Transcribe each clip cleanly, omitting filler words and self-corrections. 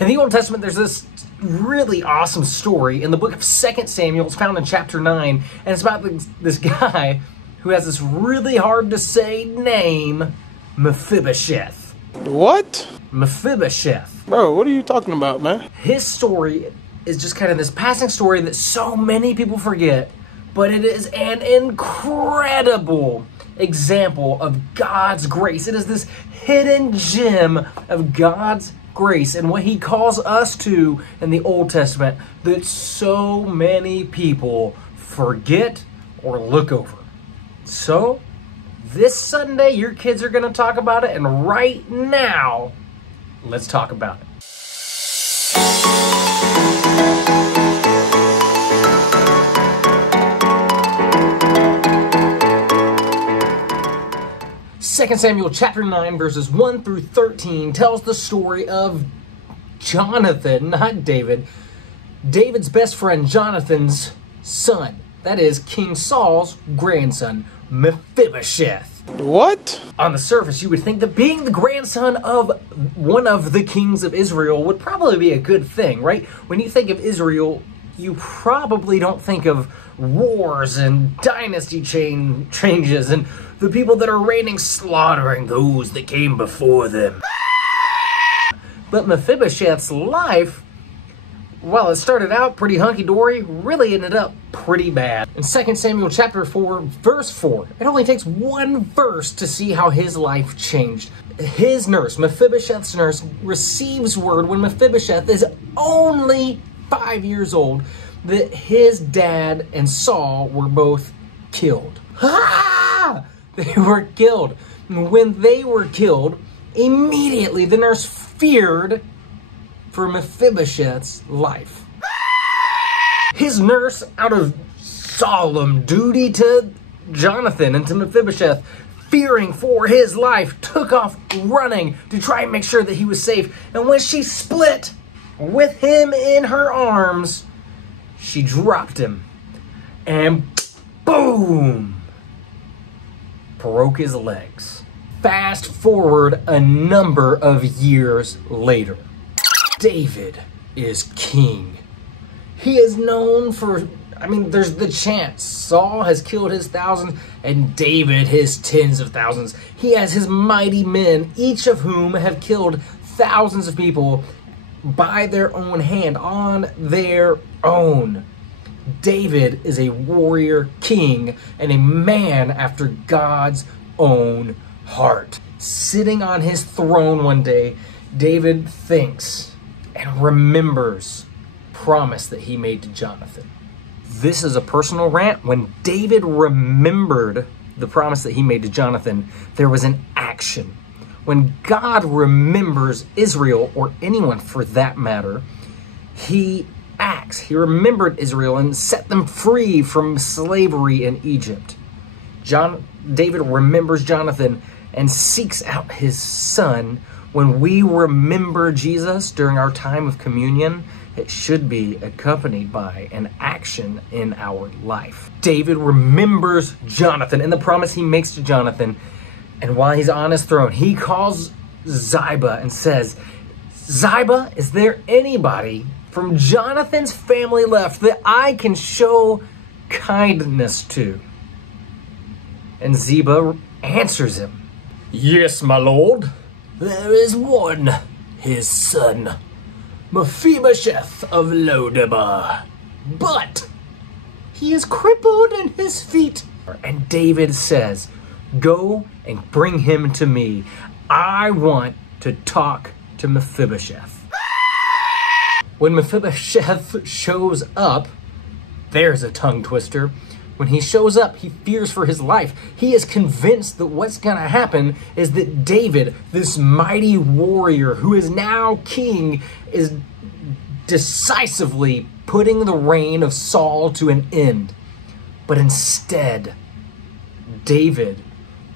In the Old Testament, there's this really awesome story in the book of 2 Samuel. It's found in chapter 9, and it's about this guy who has this really hard to say name, Mephibosheth. What? Mephibosheth. Bro, what are you talking about, man? His story is just kind of this passing story that so many people forget, but it is an incredible example of God's grace. It is this hidden gem of God's grace and what he calls us to in the Old Testament that so many people forget or look over. So, this Sunday, your kids are going to talk about it, and right now, let's talk about it. Second Samuel chapter 9 verses 1 through 13 tells the story of Jonathan, not David, David's best friend Jonathan's son. That is King Saul's grandson, Mephibosheth. What? On the surface, you would think that being the grandson of one of the kings of Israel would probably be a good thing, right? When you think of Israel, you probably don't think of wars and dynasty changes and the people that are reigning slaughtering those that came before them. But Mephibosheth's life, while it started out pretty hunky-dory, really ended up pretty bad. In 2 Samuel chapter 4, verse 4, it only takes one verse to see how his life changed. His nurse, Mephibosheth's nurse, receives word when Mephibosheth is only 5 years old that his dad and Saul were both killed. Ah! They were killed. When they were killed, immediately the nurse feared for Mephibosheth's life. His nurse, out of solemn duty to Jonathan and to Mephibosheth, fearing for his life, took off running to try and make sure that he was safe. And when she split with him in her arms, she dropped him and boom, broke his legs. Fast forward a number of years later. David is king. He is known for, there's the chance. Saul has killed his thousands and David his tens of thousands. He has his mighty men, each of whom have killed thousands of people by their own hand, on their own. David is a warrior king and a man after God's own heart. Sitting on his throne one day, David thinks and remembers promise that he made to Jonathan. This is a personal rant. When David remembered the promise that he made to Jonathan, there was an action. When God remembers Israel, or anyone for that matter, he acts. He remembered Israel and set them free from slavery in Egypt. David remembers Jonathan and seeks out his son. When we remember Jesus during our time of communion, it should be accompanied by an action in our life. David remembers Jonathan and the promise he makes to Jonathan. And while he's on his throne, he calls Ziba and says, Ziba, is there anybody from Jonathan's family left that I can show kindness to? And Ziba answers him, yes, my lord. There is one, his son, Mephibosheth of Lodebar. But he is crippled in his feet. And David says, go and bring him to me. I want to talk to Mephibosheth. When Mephibosheth shows up, there's a tongue twister. When he shows up, he fears for his life. He is convinced that what's going to happen is that David, this mighty warrior who is now king, is decisively putting the reign of Saul to an end. But instead, David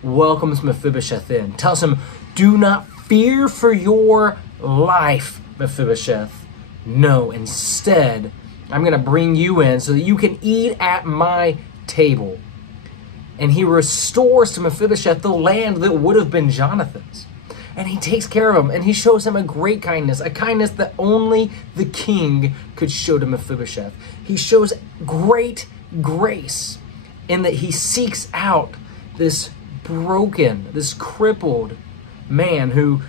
welcomes Mephibosheth in, tells him, do not fear for your life, Mephibosheth. No, instead, I'm going to bring you in so that you can eat at my table. And he restores to Mephibosheth the land that would have been Jonathan's. and he takes care of him, and he shows him a great kindness, a kindness that only the king could show to Mephibosheth. He shows great grace in that he seeks out this broken, this crippled man who,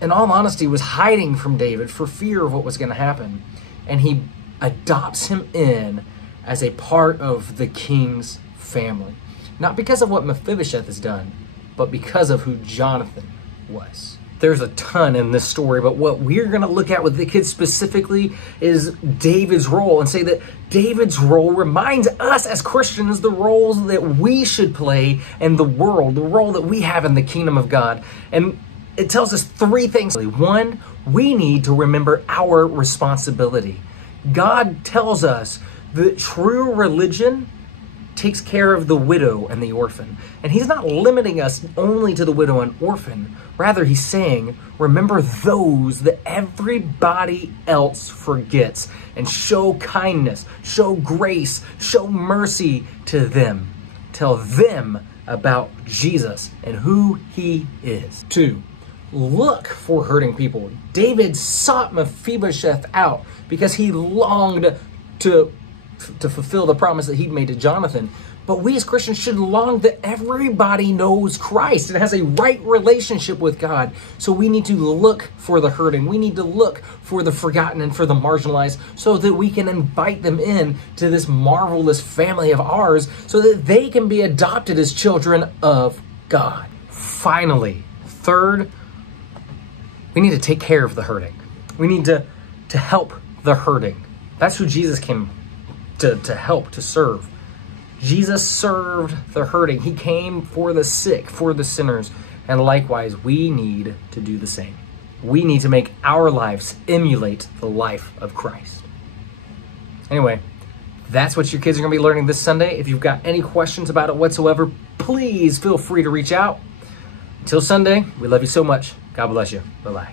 in all honesty, was hiding from David for fear of what was going to happen. And he adopts him in as a part of the king's family. Not because of what Mephibosheth has done, but because of who Jonathan was. There's a ton in this story, but what we're going to look at with the kids specifically is David's role, and say that David's role reminds us as Christians the roles that we should play in the world, the role that we have in the kingdom of God. And it tells us three things. One, we need to remember our responsibility. God tells us that true religion takes care of the widow and the orphan. And he's not limiting us only to the widow and orphan. Rather, he's saying, remember those that everybody else forgets, and show kindness, show grace, show mercy to them. Tell them about Jesus and who he is. 2, look for hurting people. David sought Mephibosheth out because he longed to fulfill the promise that he'd made to Jonathan. But we as Christians should long that everybody knows Christ and has a right relationship with God. So we need to look for the hurting. We need to look for the forgotten and for the marginalized, so that we can invite them in to this marvelous family of ours, so that they can be adopted as children of God. Finally, 3rd, we need to take care of the hurting. We need to help the hurting. That's who Jesus came to help, to serve. Jesus served the hurting. He came for the sick, for the sinners. And likewise, we need to do the same. We need to make our lives emulate the life of Christ. Anyway, that's what your kids are going to be learning this Sunday. If you've got any questions about it whatsoever, please feel free to reach out. Until Sunday, we love you so much. God bless you. Bye-bye.